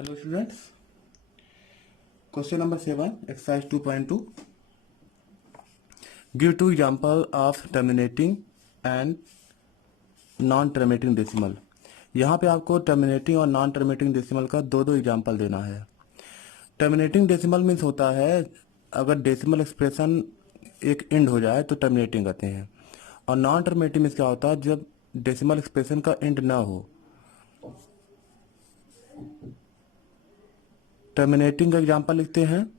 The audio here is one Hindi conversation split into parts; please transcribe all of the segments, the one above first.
Hello students, question number 7, exercise 2.2. Give two example of terminating and non terminating decimal. यहाँ पे आपको टर्मिनेटिंग और नॉन टर्मिनेटिंग डेसिमल का दो एग्जाम्पल देना है। टर्मिनेटिंग डेसिमल मीन्स होता है अगर डेसिमल एक्सप्रेशन एक एंड हो जाए तो टर्मिनेटिंग कहते हैं, और नॉन टर्मिनेटिंग मीन्स क्या होता है जब डेसिमल एक्सप्रेशन का एंड ना हो। टर्मिनेटिंग का एग्जाम्पल लिखते हैं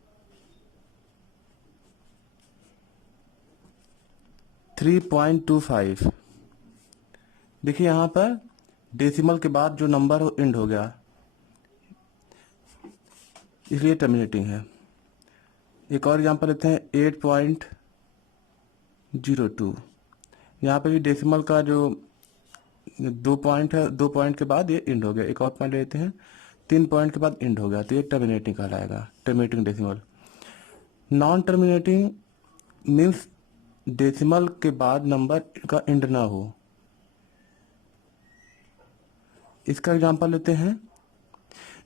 3.25। देखिए यहाँ पर डेसिमल के बाद जो नंबर एंड हो गया इसलिए टर्मिनेटिंग है। एक और एग्जांपल लेते हैं 8.02। यहाँ पे भी डेसिमल का जो 2 पॉइंट है, 2 पॉइंट के बाद ये एंड हो गया। एक और पॉइंट लेते हैं 3 पॉइंट के बाद एंड हो गया, तो ये टर्मिनेटिंग कहलाएगा, terminating decimal. Non terminating means decimal के बाद नंबर का एंड ना हो। इसका एग्जांपल लेते हैं,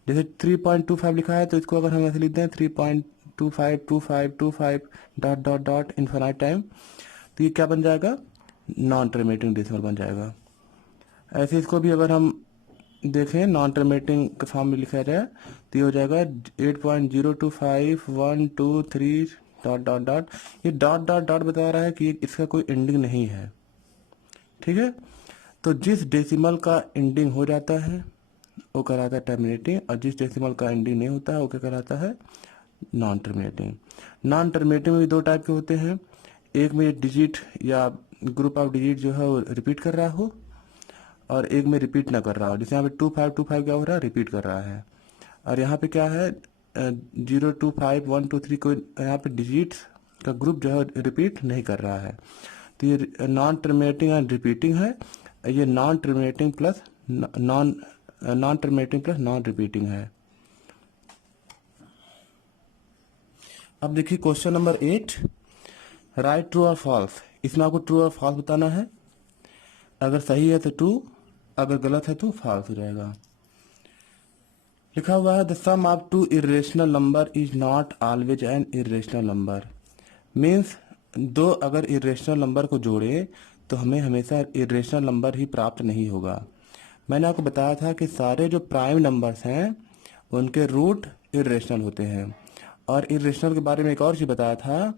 जैसे 3.25 लिखा है तो इसको अगर हम ऐसे लिखते हैं 3.252525 dot dot dot infinite time, तो ये क्या बन जाएगा, नॉन टर्मिनेटिंग डेसिमल बन जाएगा। ऐसे इसको भी अगर हम देखें नॉन टर्मिनेटिंग के फॉर्म में लिखा जाए तो ये हो जाएगा 8.025123 डॉट डॉट डॉट। ये डॉट डॉट डॉट बता रहा है कि इसका कोई एंडिंग नहीं है। ठीक है, तो जिस डेसिमल का एंडिंग हो जाता है वो कहलाता है टर्मिनेटिंग, और जिस डेसिमल का एंडिंग नहीं होता है वो क्या कहलाता है, नॉन टर्मिनेटिंग। नॉन टर्मिनेटिंग में भी दो टाइप के होते हैं, एक में डिजिट या ग्रुप ऑफ डिजिट जो है वो रिपीट कर रहा हो, और एक में रिपीट ना कर रहा हो। जैसे यहाँ पे 2525 क्या हो रहा है, रिपीट कर रहा है। और यहाँ पे क्या है 025 123 कोई यहाँ पे डिजिट्स का ग्रुप जो है रिपीट नहीं कर रहा है, तो ये नॉन टर्मिनेटिंग एंड रिपीटिंग है। ये non terminating plus non terminating plus non repeating है। अब देखिए क्वेश्चन नंबर 8, राइट ट्रू और फॉल्स। इसमें आपको ट्रू और फॉल्स बताना है। अगर सही है तो ट्रू, अगर गलत है तो फॉल्स हो जाएगा। लिखा हुआ है the sum of two irrational number is not always an irrational number. Means दो अगर इरेशनल नंबर को जोड़े तो हमें हमेशा इरेशनल नंबर ही प्राप्त नहीं होगा। मैंने आपको बताया था कि सारे जो प्राइम नंबर्स हैं उनके रूट इरेशनल होते हैं। और इरेशनल के बारे में एक और चीज़ बताया था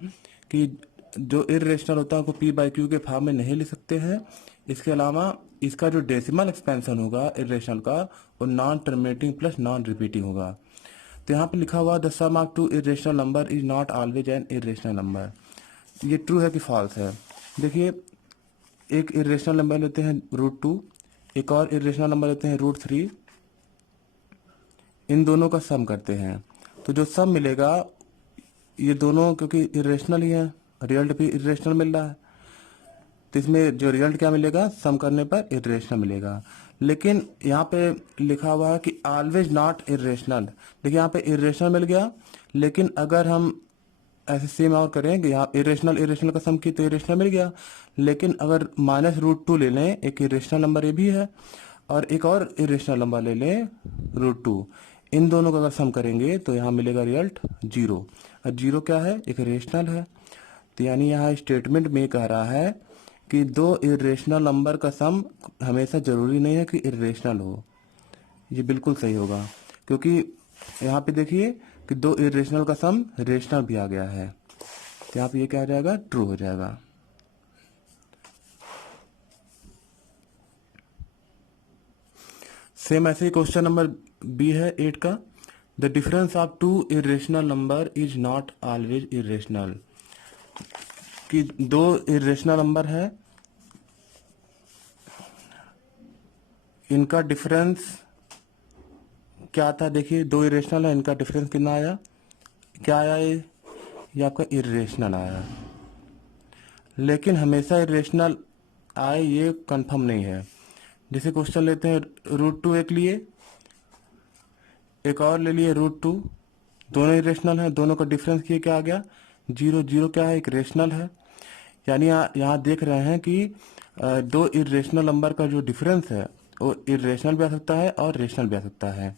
कि जो इरेशनल होता है उसको पी बाई क्यू के फॉर्म में नहीं लिख सकते हैं। इसके अलावा इसका जो डेसिमल एक्सपेंशन होगा इरेशनल का वो non terminating plus non repeating होगा। तो यहाँ पे लिखा हुआ the sum of two irrational number is not always an irrational number. ये ट्रू है कि फॉल्स है। देखिए एक इरेशनल नंबर लेते हैं √2, एक और इरेशनल नंबर लेते हैं √3। इन दोनों का सम करते हैं तो जो सम मिलेगा, ये दोनों क्योंकि इरेशनल ही है, रिजल्ट भी इरेशनल मिल रहा है, तो इसमें जो रिजल्ट क्या मिलेगा, सम करने पर इरेशनल मिलेगा। लेकिन यहाँ पे लिखा हुआ है कि ऑलवेज नॉट इरेशनल। देखिए यहाँ पे इरेशनल मिल गया, लेकिन अगर हम ऐसे सेम और करें कि यहाँ इरेशनल का सम की तो इरेशनल मिल गया, लेकिन अगर -√2 ले लें, एक इरेशनल नंबर ये भी है और एक और इरेशनल नंबर ले लें √2, इन दोनों का अगर सम करेंगे तो यहाँ मिलेगा रिजल्ट 0। और 0 क्या है, एक इरेशनल है। तो यानी यहाँ स्टेटमेंट में कह रहा है कि दो इरेशनल नंबर का सम हमेशा जरूरी नहीं है कि इरेशनल हो। ये बिल्कुल सही होगा, क्योंकि यहाँ पे देखिए कि दो इरेशनल का सम रेशनल भी आ गया है, तो यहाँ पे ये क्या आ जाएगा, ट्रू हो जाएगा। सेम ऐसे ही क्वेश्चन नंबर बी है 8 का, the difference of two irrational number is not always irrational. कि दो इरेशनल नंबर है, इनका डिफरेंस क्या था, देखिए दो इरेशनल है, इनका डिफरेंस कितना आया, क्या आया, ये आपका इरेशनल आया। लेकिन हमेशा इरेशनल आए ये कंफर्म नहीं है। जैसे क्वेश्चन लेते हैं √2 एक लिए, एक और ले लिए √2, दोनों इरेशनल है, दोनों का डिफरेंस किए क्या आ गया, 0। 0 क्या है, एक रेशनल है। यानी यहाँ देख रहे हैं कि दो इरेशनल नंबर का जो डिफरेंस है वो इरेशनल भी आ सकता है और रेशनल भी आ सकता है।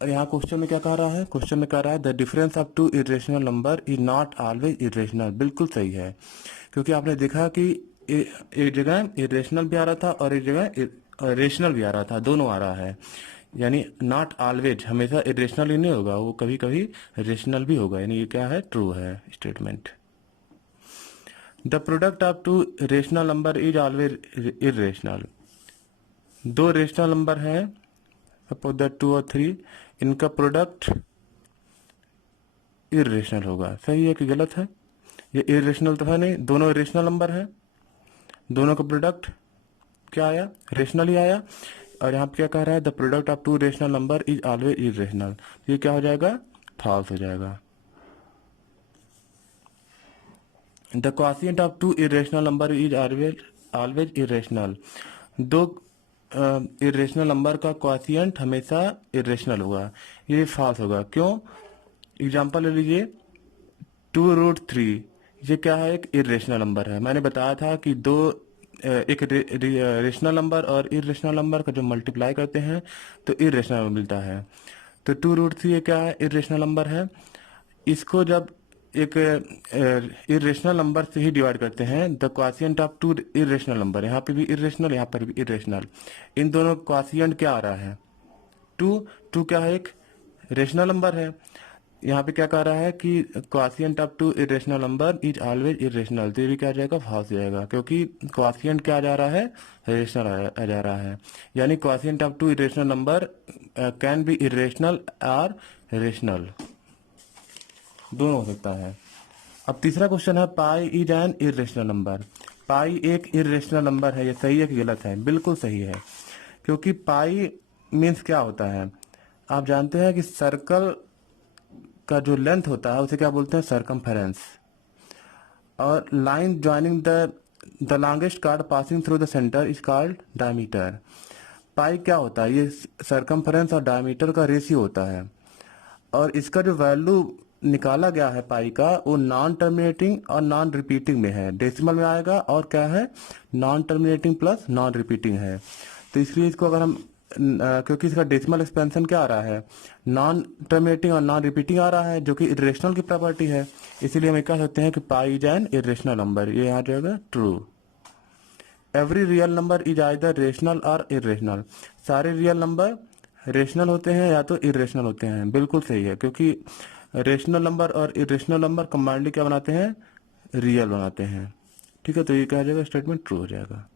और यहाँ क्वेश्चन में क्या कह रहा है, क्वेश्चन में कह रहा है the difference of two irrational number is not always irrational. बिल्कुल सही है, क्योंकि आपने देखा कि एक जगह इरेशनल भी आ रहा था और एक जगह रेशनल भी आ रहा था, दोनों आ रहा है। यानी नॉट ऑलवेज, हमेशा इरेशनल ही नहीं होगा, वो कभी कभी रेशनल भी होगा। यानी ये क्या है, ट्रू है statement. The product of two rational number is always irrational. दो रेशनल नंबर हैं, सपोज दैट 2 और 3, इनका प्रोडक्ट इरेशनल होगा। सही है कि गलत है? ये इरेशनल तो है नहीं, दोनों रेशनल नंबर है, दोनों का प्रोडक्ट क्या आया, रेशनल ही आया। और यहाँ पे क्या कह रहा है, the product of two rational number is always irrational. ये क्या हो जाएगा, फॉल्स हो जाएगा। The quotient of two irrational number is always irrational. दो इरेशनल नंबर का क्वॉशिएंट हमेशा इरेशनल होगा, ये फॉल्स होगा। क्यों? एग्जांपल ले लीजिए, 2√3, ये क्या है, एक इरेशनल नंबर है। मैंने बताया था कि एक रेशनल नंबर और इरेशनल नंबर का जो मल्टीप्लाई करते हैं तो इरेशनल मिलता है। तो 2√3 ये क्या है, इरेशनल नंबर है। इसको जब एक इरेशनल नंबर से ही डिवाइड करते हैं, the quotient of two irrational number, यहाँ पे भी इरेशनल, यहाँ पर भी इरेशनल, इन दोनों क्वॉशिएंट क्या आ रहा है, 2। 2 क्या है, एक रेशनल नंबर है। यहाँ पे क्या कह रहा है कि quotient of two irrational number is always irrational. तो ये भी क्या जाएगा, फॉल्स जाएगा, क्योंकि क्वॉशिएंट क्या जा रहा है, रेशनल आ जा रहा है। यानी quotient of two irrational number can be irrational और रेशनल, दोनों हो सकता है। अब तीसरा क्वेश्चन है, pi is an irrational number. Pi एक इरेशनल नंबर है, ये सही है कि गलत है? बिल्कुल सही है, क्योंकि पाई मीन्स क्या होता है, आप जानते हैं कि सर्कल का जो लेंथ होता है उसे क्या बोलते हैं, सरकमफेरेंस। और line joining the longest chord passing through the centre is called diameter. Pi क्या होता है, ये सरकमफेरेंस और डायमीटर का रेशियो होता है। और इसका जो वैल्यू निकाला गया है पाई का, वो नॉन टर्मिनेटिंग और नॉन रिपीटिंग में है, डेसिमल में आएगा, और क्या है, non terminating plus non repeating है। तो इसलिए इसको अगर हम क्योंकि इसका डेसिमल एक्सपेंशन क्या आ रहा है, नॉन टर्मिनेटिंग और नॉन रिपीटिंग आ रहा है, जो कि इरेशनल की प्रॉपर्टी है, इसीलिए हम कह सकते हैं कि पाई इज एन इरेशनल नंबर। ये यहाँ जाएगा true. Every real number is either rational और इरेशनल। सारे रियल नंबर रेशनल होते हैं या तो इरेशनल होते हैं। बिल्कुल सही है, क्योंकि रेशनल नंबर और इरेशनल नंबर कंबाइंडली क्या बनाते हैं, रियल बनाते हैं। ठीक है, तो ये क्या हो जाएगा, स्टेटमेंट ट्रू हो जाएगा।